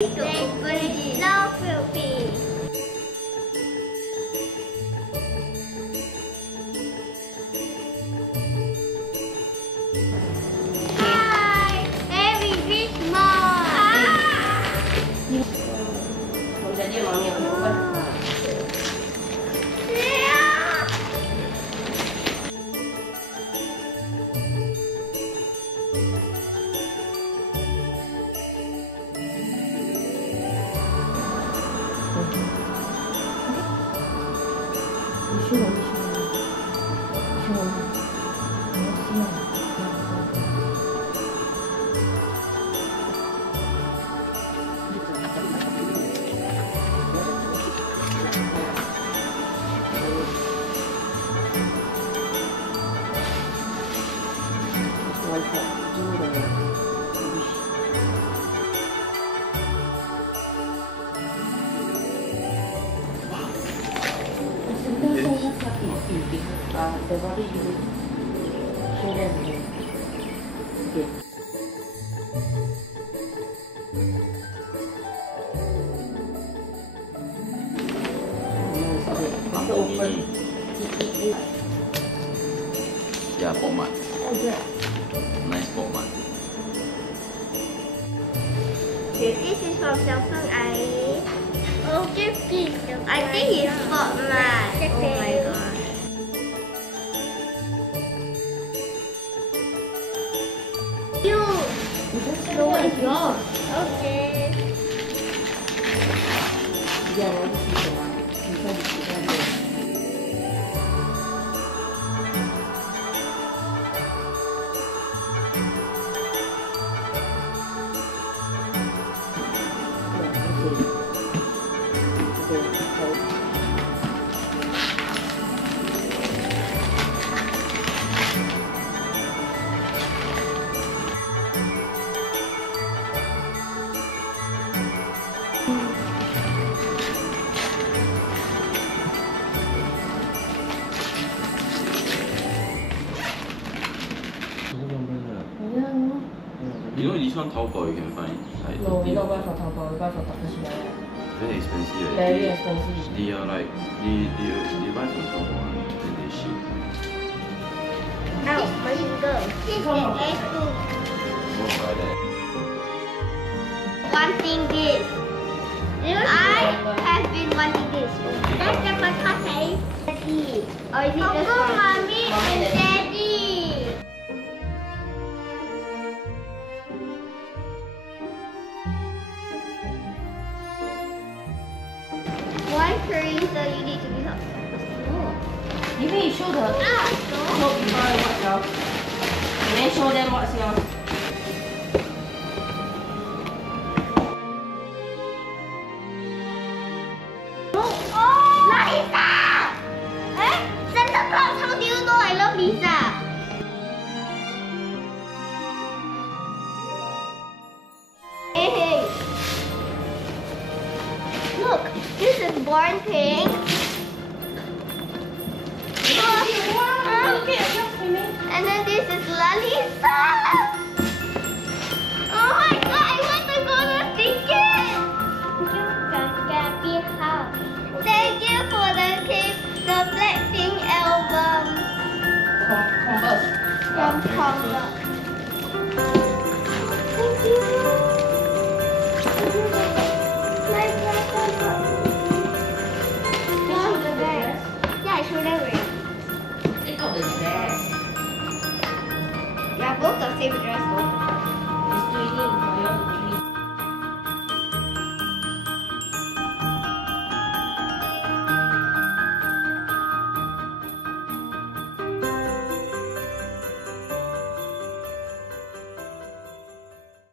No Philippines. Hi, Merry Christmas. Jadi mami yang bukan. They've already used it. Show them again. Okay. After open. Yeah, format. Oh, good. Nice format. This is from Samsung I. Oh, I think it's format. Oh my god. You. So what is yours? Okay. Yeah, well, this is the one. Inside is the one. You know this one Taobao you can find like No, we 30. don't buy from Taobao, we buy from Dr. Shibaya. Very expensive. Very expensive. They are like they buy from Taobao and they ship. Ow, my finger. This is A2. Don't buy that. Wanting this. I have been wanting this. That's the first copy. Or is it just one? Mommy and Daddy. Why curry? So you need to be hot. You may show the show people what's yours. And then show them what's yours. Lisa! Eh? Santa Claus, how do you know I love Lisa? Hey! Look, this is born pink. And then this is La Lisa.